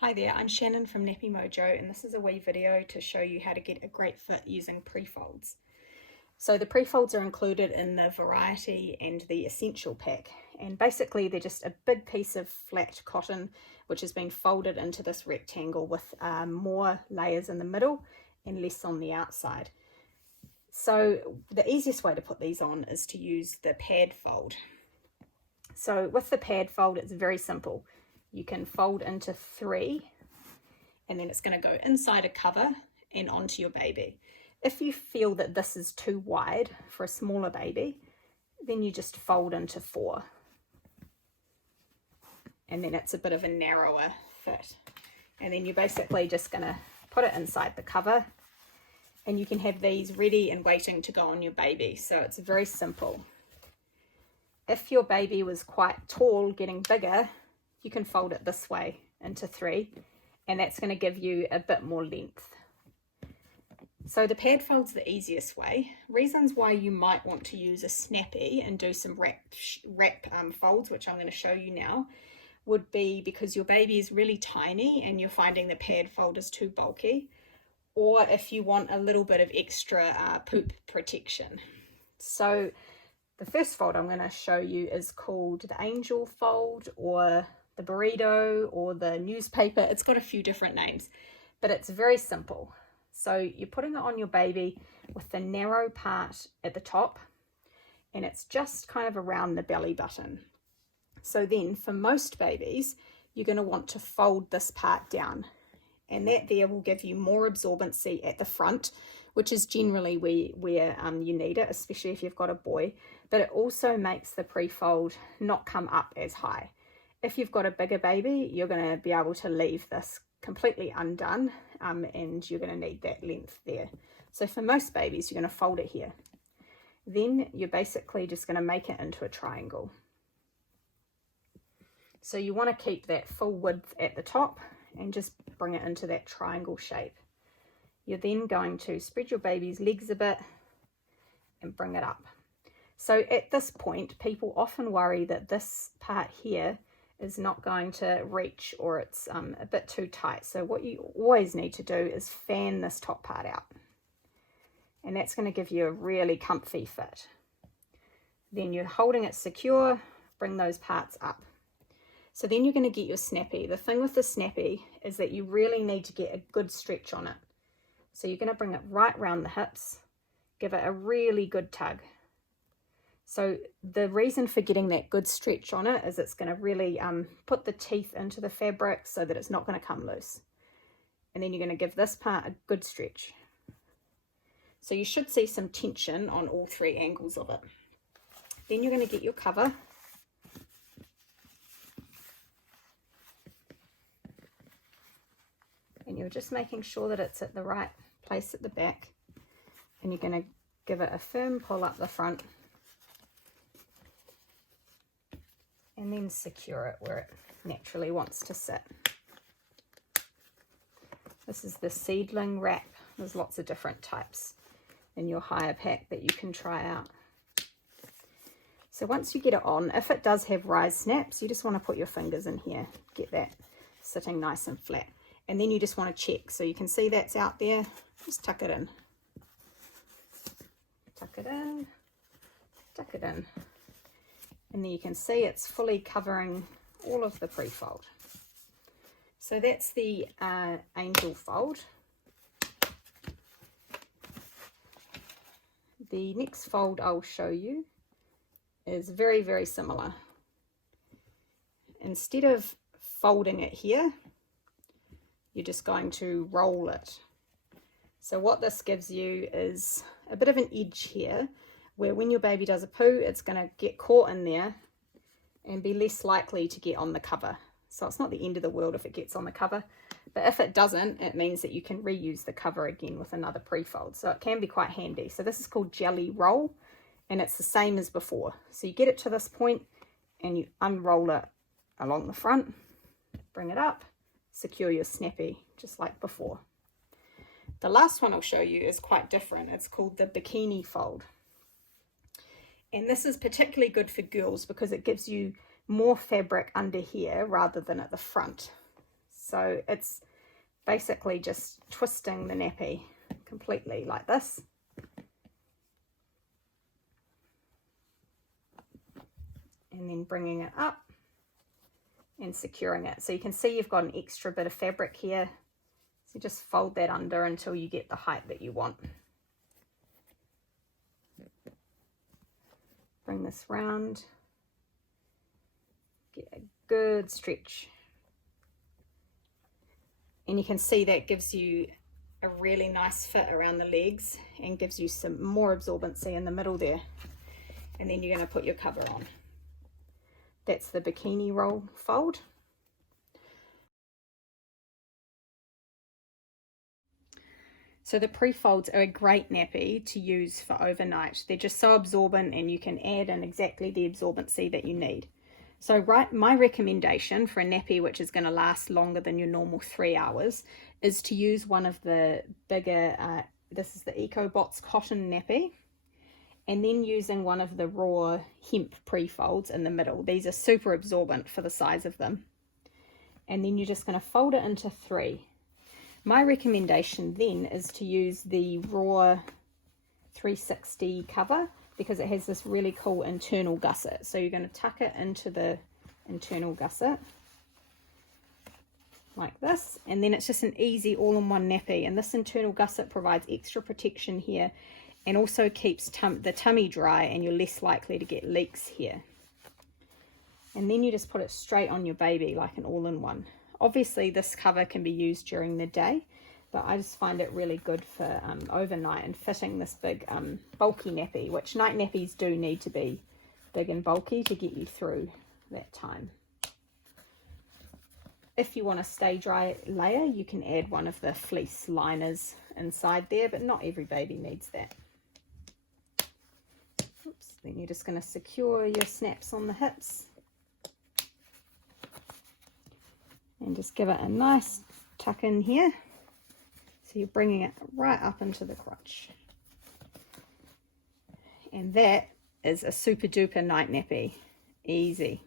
Hi there, I'm Shannon from Nappy Mojo, and this is a wee video to show you how to get a great fit using Prefolds. So the Prefolds are included in the Variety and the Essential pack, and basically they're just a big piece of flat cotton which has been folded into this rectangle with more layers in the middle and less on the outside. So the easiest way to put these on is to use the pad fold. So with the pad fold, it's very simple. You can fold into 3 and then it's going to go inside a cover and onto your baby. If you feel that this is too wide for a smaller baby, then you just fold into 4. And then it's a bit of a narrower fit. And then you're basically just going to put it inside the cover, and you can have these ready and waiting to go on your baby. So it's very simple. If your baby was quite tall, getting bigger, you can fold it this way into 3, and that's going to give you a bit more length. So the pad fold's the easiest way. Reasons why you might want to use a snappy and do some wrap folds, which I'm going to show you now, would be because your baby is really tiny and you're finding the pad fold is too bulky, or if you want a little bit of extra poop protection. So the first fold I'm going to show you is called the Angel Fold, or the burrito, or the newspaper. It's got a few different names, but it's very simple. So you're putting it on your baby with the narrow part at the top, and it's just kind of around the belly button. So then for most babies, you're going to want to fold this part down, and that there will give you more absorbency at the front, which is generally where you need it, especially if you've got a boy. But it also makes the pre-fold not come up as high. If you've got a bigger baby, you're going to be able to leave this completely undone, and you're going to need that length there. So for most babies, you're going to fold it here. Then you're basically just going to make it into a triangle. So you want to keep that full width at the top and just bring it into that triangle shape. You're then going to spread your baby's legs a bit and bring it up. So at this point, people often worry that this part here is not going to reach, or it's a bit too tight. So what you always need to do is fan this top part out, and that's going to give you a really comfy fit. Then you're holding it secure, bring those parts up. So then you're going to get your snappy. The thing with the snappy is that you really need to get a good stretch on it. So you're going to bring it right around the hips, give it a really good tug. So the reason for getting that good stretch on it is it's going to really put the teeth into the fabric so that it's not going to come loose. And then you're going to give this part a good stretch. So you should see some tension on all 3 angles of it. Then you're going to get your cover. And you're just making sure that it's at the right place at the back. And you're going to give it a firm pull up the front. And then secure it where it naturally wants to sit. This is the seedling wrap. There's lots of different types in your higher pack that you can try out. So once you get it on, if it does have rise snaps, you just want to put your fingers in here, get that sitting nice and flat. And then you just want to check. So you can see that's out there. Just tuck it in. Tuck it in. Tuck it in. And then you can see it's fully covering all of the pre-fold. So that's the Angel Fold. The next fold I'll show you is very, very similar. Instead of folding it here, you're just going to roll it. So what this gives you is a bit of an edge here, where when your baby does a poo, it's going to get caught in there and be less likely to get on the cover. So it's not the end of the world if it gets on the cover, but if it doesn't, it means that you can reuse the cover again with another pre-fold. So it can be quite handy. So this is called Jelly Roll, and it's the same as before. So you get it to this point and you unroll it along the front, bring it up, secure your snappy just like before. The last one I'll show you is quite different. It's called the Bikini Fold. And this is particularly good for girls because it gives you more fabric under here rather than at the front. So it's basically just twisting the nappy completely like this. And then bringing it up and securing it. So you can see you've got an extra bit of fabric here. So just fold that under until you get the height that you want. Bring this round. Get a good stretch. And you can see that gives you a really nice fit around the legs and gives you some more absorbency in the middle there. And then you're going to put your cover on. That's the bikini roll fold. So the pre-folds are a great nappy to use for overnight. They're just so absorbent, and you can add in exactly the absorbency that you need. So my recommendation for a nappy which is going to last longer than your normal 3 hours is to use one of the bigger, this is the EcoBots cotton nappy, and then using one of the raw hemp pre-folds in the middle. These are super absorbent for the size of them. And then you're just going to fold it into 3. My recommendation then is to use the raw 360 cover, because it has this really cool internal gusset. So you're going to tuck it into the internal gusset like this, and then it's just an easy all-in-one nappy. And this internal gusset provides extra protection here and also keeps the tummy dry, and you're less likely to get leaks here. And then you just put it straight on your baby like an all-in-one. Obviously this cover can be used during the day, but I just find it really good for overnight and fitting this big bulky nappy, which night nappies do need to be big and bulky to get you through that time. If you want a stay dry layer, you can add one of the fleece liners inside there, but not every baby needs that. Oops. Then you're just going to secure your snaps on the hips and just give it a nice tuck in here. So you're bringing it right up into the crotch. And that is a super duper night nappy. Easy.